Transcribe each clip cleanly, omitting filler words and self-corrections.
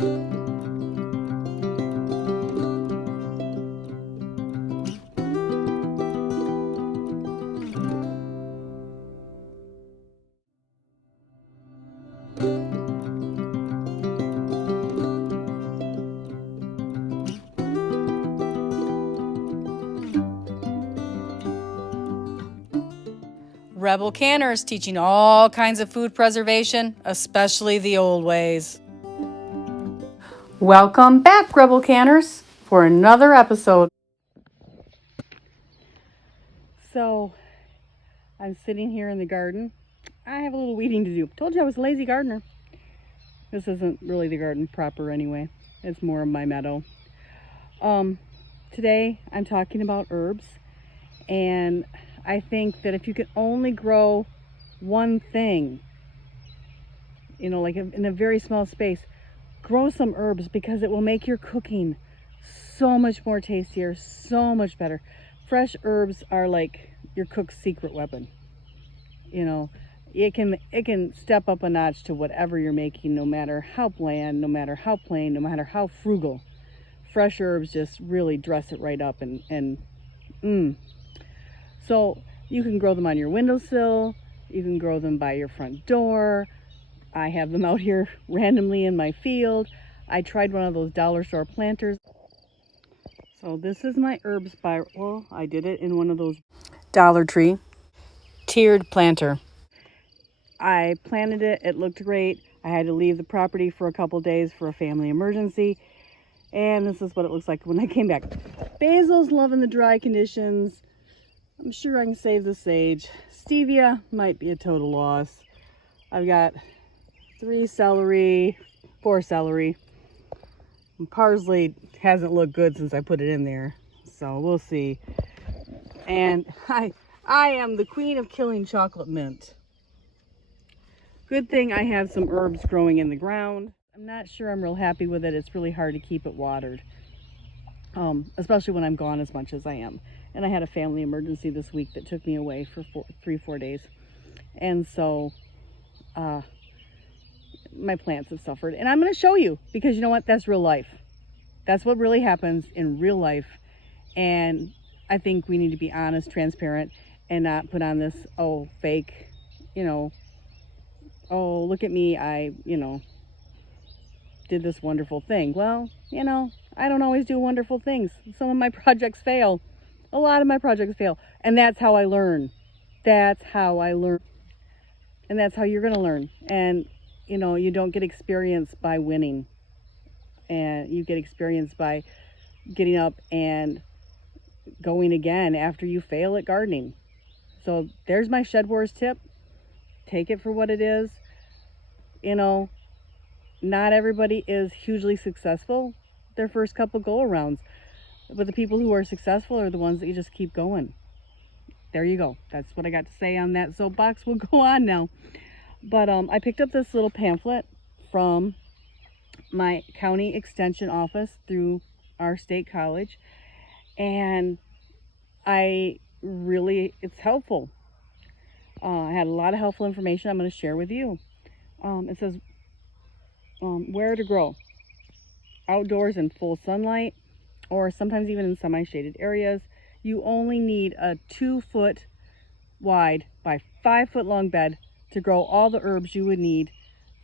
Rebel Canners teaching all kinds of food preservation, especially the old ways. Welcome back, Rebel Canners, for another episode. So, I'm sitting here in the garden. I have a little weeding to do. Told you I was a lazy gardener. This isn't really the garden proper anyway. It's more of my meadow. Today I'm talking about herbs, and I think that if you could only grow one thing, like in a very small space, grow some herbs, because it will make your cooking so much more tastier, so much better. Fresh herbs are like your cook's secret weapon. It can step up a notch to whatever you're making, no matter how bland, no matter how plain, no matter how frugal. Fresh herbs just really dress it right up, So you can grow them on your windowsill, you can grow them by your front door. I have them out here randomly in my field. I tried one of those dollar store planters. So this is my herb spiral. I did it in one of those Dollar Tree tiered planter. I planted it, it looked great. I had to leave the property for a couple days for a family emergency. And this is what it looks like when I came back. Basil's loving the dry conditions. I'm sure I can save the sage. Stevia might be a total loss. I've got 4 celery. And parsley hasn't looked good since I put it in there. So we'll see. And I am the queen of killing chocolate mint. Good thing I have some herbs growing in the ground. I'm not sure I'm real happy with it. It's really hard to keep it watered, especially when I'm gone as much as I am. And I had a family emergency this week that took me away for 3-4 days. And so my plants have suffered. And I'm going to show you, because you know what? That's real life. That's what really happens in real life. And I think we need to be honest, transparent, and not put on this, fake, look at me, I did this wonderful thing. Well, I don't always do wonderful things. Some of my projects fail. A lot of my projects fail. And that's how I learn. That's how I learn. And that's how you're going to learn. And, you don't get experience by winning. And you get experience by getting up and going again after you fail at gardening. So there's my Shed Wars tip. Take it for what it is. Not everybody is hugely successful their first couple go-arounds, but the people who are successful are the ones that you just keep going. There you go. That's what I got to say on that soapbox. We'll go on now. But I picked up this little pamphlet from my county extension office through our state college, and it's helpful. I had a lot of helpful information I'm going to share with you. It says where to grow. Outdoors in full sunlight, or sometimes even in semi-shaded areas. You only need a 2-foot wide by 5-foot long bed to grow all the herbs you would need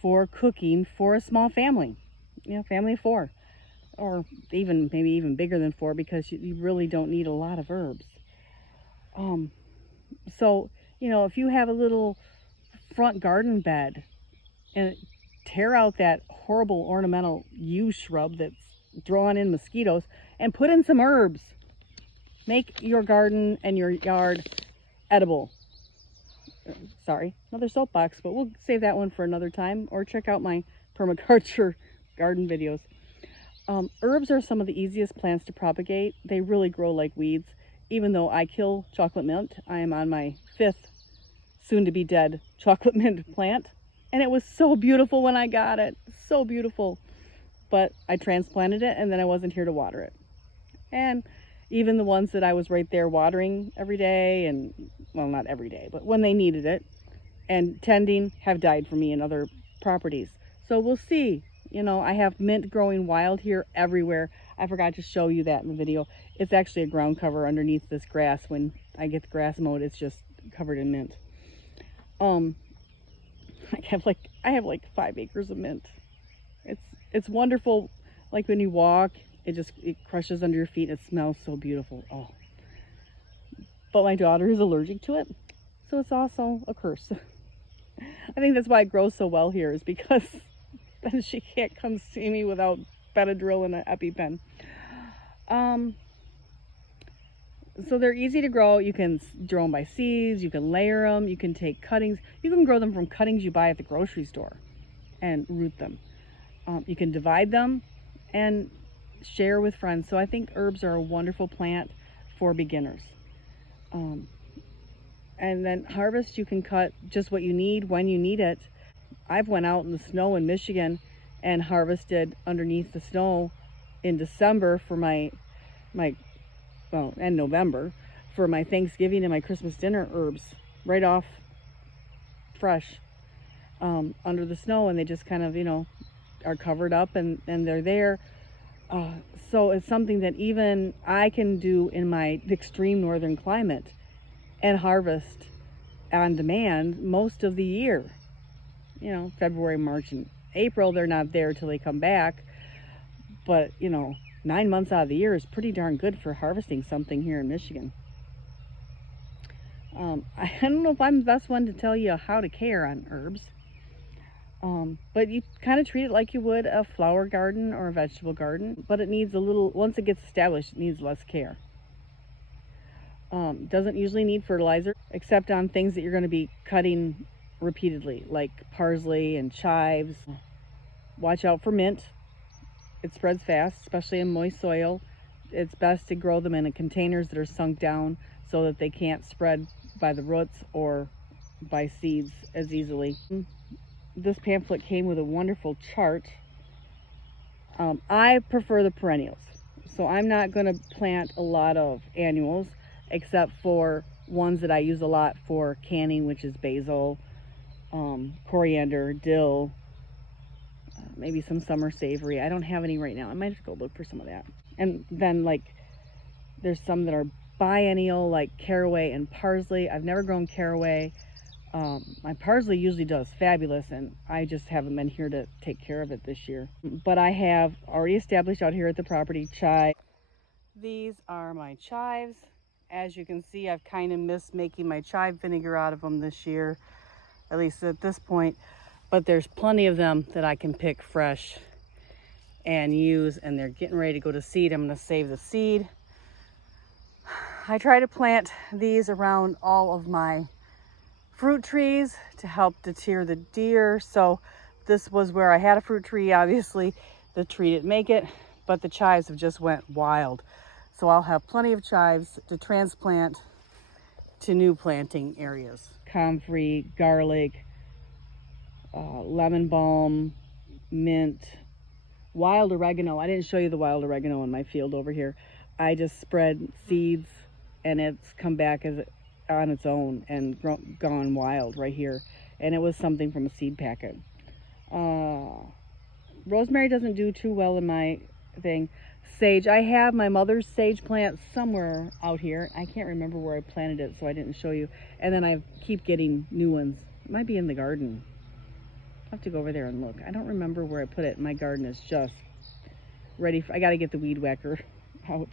for cooking for a small family. Family of 4. Or maybe even bigger than 4, because you really don't need a lot of herbs. So, if you have a little front garden bed and tear out that horrible ornamental yew shrub that's drawing in mosquitoes and put in some herbs, make your garden and your yard edible. Sorry, another soapbox, but we'll save that one for another time, or check out my permaculture garden videos. Herbs are some of the easiest plants to propagate. They really grow like weeds. Even though I kill chocolate mint, I am on my 5th soon-to-be dead chocolate mint plant. And it was so beautiful when I got it. So beautiful. But I transplanted it, and then I wasn't here to water it. And even the ones that I was right there watering every day, and, well, not every day, but when they needed it, and tending, have died for me in other properties. So we'll see. You know, I have mint growing wild here everywhere. I forgot to show you that in the video. It's actually a ground cover underneath this grass. When I get the grass mowed, it's just covered in mint. I have like 5 acres of mint. It's wonderful. Like when you walk, it crushes under your feet. It smells so beautiful. Oh. But my daughter is allergic to it, so it's also a curse. I think that's why it grows so well here, is because then she can't come see me without Benadryl and an EpiPen. So they're easy to grow. You can grow them by seeds, you can layer them, you can take cuttings. You can grow them from cuttings you buy at the grocery store and root them. You can divide them and share with friends. So I think herbs are a wonderful plant for beginners. And then harvest, you can cut just what you need when you need it. I've went out in the snow in Michigan and harvested underneath the snow in December for and November for my Thanksgiving and my Christmas dinner herbs, right off fresh, under the snow, and they just kind of, you know, are covered up and they're there. So it's something that even I can do in my extreme northern climate and harvest on demand most of the year. You know, February, March, and April, they're not there till they come back. But, you know, 9 months out of the year is pretty darn good for harvesting something here in Michigan. I don't know if I'm the best one to tell you how to care on herbs. But you kind of treat it like you would a flower garden or a vegetable garden. But it needs a little, once it gets established, it needs less care. Doesn't usually need fertilizer, except on things that you're going to be cutting repeatedly, like parsley and chives. Watch out for mint. It spreads fast, especially in moist soil. It's best to grow them in containers that are sunk down so that they can't spread by the roots or by seeds as easily. This pamphlet came with a wonderful chart. I prefer the perennials, so I'm not going to plant a lot of annuals, except for ones that I use a lot for canning, which is basil, coriander, dill, maybe some summer savory. I don't have any right now. I might have to go look for some of that. And then, like, there's some that are biennial, like caraway and parsley. I've never grown caraway. My parsley usually does fabulous, and I just haven't been here to take care of it this year. But I have already established out here at the property chive. These are my chives. As you can see, I've kind of missed making my chive vinegar out of them this year, at least at this point. But there's plenty of them that I can pick fresh and use, and they're getting ready to go to seed. I'm going to save the seed. I try to plant these around all of my fruit trees to help deter the deer. So this was where I had a fruit tree. Obviously the tree didn't make it, but the chives have just went wild. So I'll have plenty of chives to transplant to new planting areas. Comfrey, garlic, lemon balm, mint, wild oregano. I didn't show you the wild oregano in my field over here. I just spread seeds and it's come back as on its own and gone wild right here. And it was something from a seed packet. Rosemary doesn't do too well in my thing. Sage, I have my mother's sage plant somewhere out here. I can't remember where I planted it, so I didn't show you. And then I keep getting new ones. It might be in the garden. I'll have to go over there and look. I don't remember where I put it. My garden is just ready for, I got to get the weed whacker out.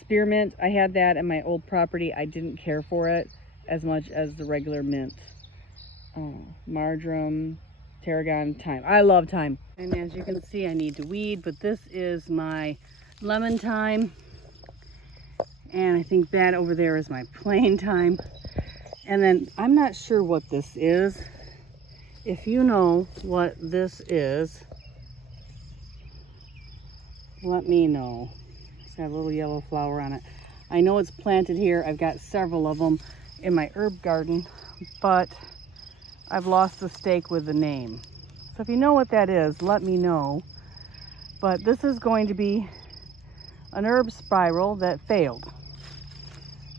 Spearmint, I had that in my old property. I didn't care for it as much as the regular mint. Marjoram, tarragon, thyme. I love thyme. And as you can see, I need to weed, but this is my lemon thyme. And I think that over there is my plain thyme. And then I'm not sure what this is. If you know what this is, let me know. It's got a little yellow flower on it. I know it's planted here. I've got several of them in my herb garden, but I've lost the stake with the name. So if you know what that is, let me know. But this is going to be an herb spiral that failed.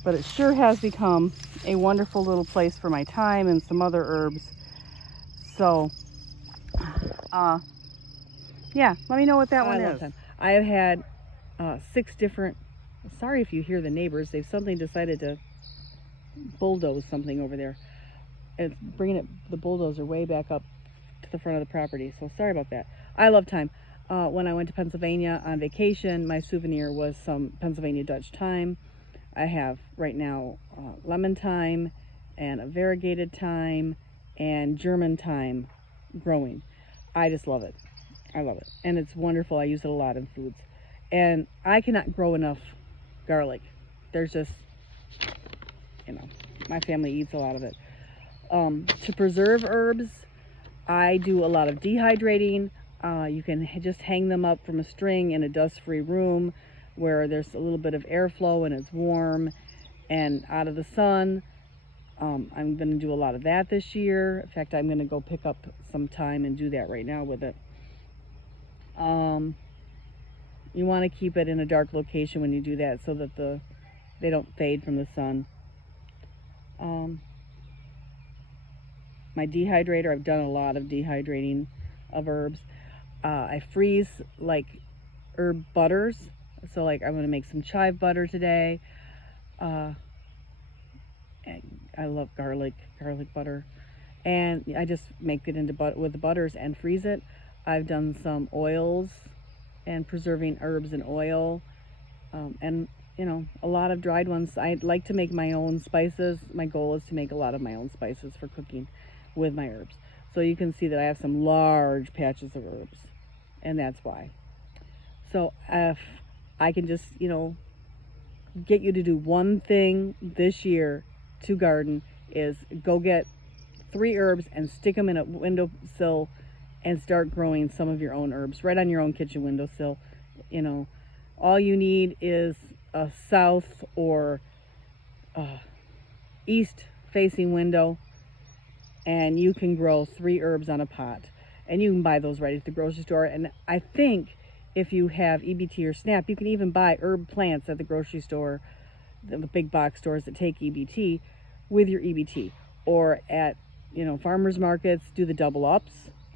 But it sure has become a wonderful little place for my thyme and some other herbs. So Yeah, let me know what that one love is. thyme. I have had 6 different, sorry if you hear the neighbors, they've suddenly decided to bulldoze something over there. It's bringing the bulldozer way back up to the front of the property, so sorry about that. I love thyme. When I went to Pennsylvania on vacation, my souvenir was some Pennsylvania Dutch thyme. I have right now lemon thyme and a variegated thyme and German thyme growing. I just love it. I love it. And it's wonderful. I use it a lot in foods. And I cannot grow enough garlic. There's just, my family eats a lot of it. To preserve herbs, I do a lot of dehydrating. You can just hang them up from a string in a dust-free room where there's a little bit of airflow and it's warm and out of the sun. I'm going to do a lot of that this year. In fact, I'm going to go pick up some thyme and do that right now with it. You want to keep it in a dark location when you do that so that they don't fade from the sun. My dehydrator, I've done a lot of dehydrating of herbs. I freeze like herb butters. So like I'm going to make some chive butter today. I love garlic butter. And I just make it into with the butters and freeze it. I've done some oils and preserving herbs in oil. And a lot of dried ones. I like to make my own spices. My goal is to make a lot of my own spices for cooking with my herbs. So you can see that I have some large patches of herbs, and that's why. So if I can just, get you to do one thing this year to garden, is go get 3 herbs and stick them in a windowsill and start growing some of your own herbs right on your own kitchen windowsill. All you need is a south or east facing window, and you can grow 3 herbs on a pot. And you can buy those right at the grocery store. And I think if you have EBT or SNAP, you can even buy herb plants at the grocery store, the big box stores that take EBT, with your EBT. Or at, farmers markets, do the double ups,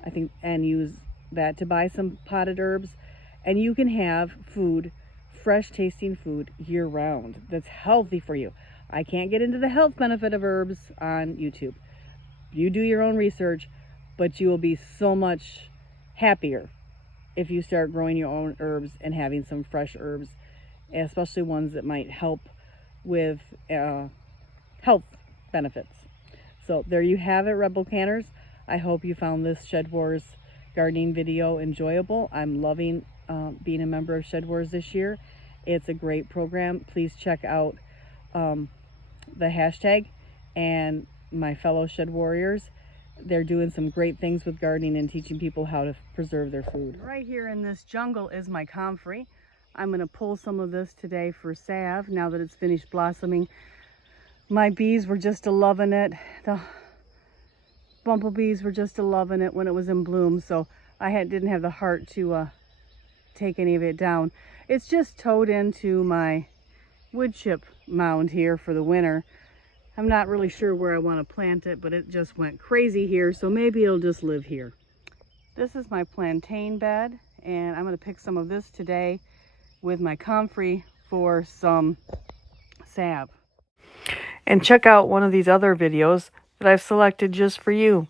I think, and use that to buy some potted herbs. And you can have food, fresh tasting food, year round that's healthy for you. I can't get into the health benefit of herbs on YouTube. You do your own research, but you will be so much happier if you start growing your own herbs and having some fresh herbs, especially ones that might help with health benefits. So there you have it, Rebel Canners. I hope you found this Shed Wars gardening video enjoyable. I'm loving being a member of Shed Wars this year. It's a great program. Please check out the hashtag and my fellow Shed Warriors. They're doing some great things with gardening and teaching people how to preserve their food. Right here in this jungle is my comfrey. I'm going to pull some of this today for salve now that it's finished blossoming. My bees were just a-loving it. The bumblebees were just a-loving it when it was in bloom, so I didn't have the heart to take any of it down. It's just towed into my wood chip mound here for the winter. I'm not really sure where I want to plant it, but it just went crazy here, so maybe it'll just live here. This is my plantain bed, and I'm going to pick some of this today with my comfrey for some salve. And check out one of these other videos that I've selected just for you.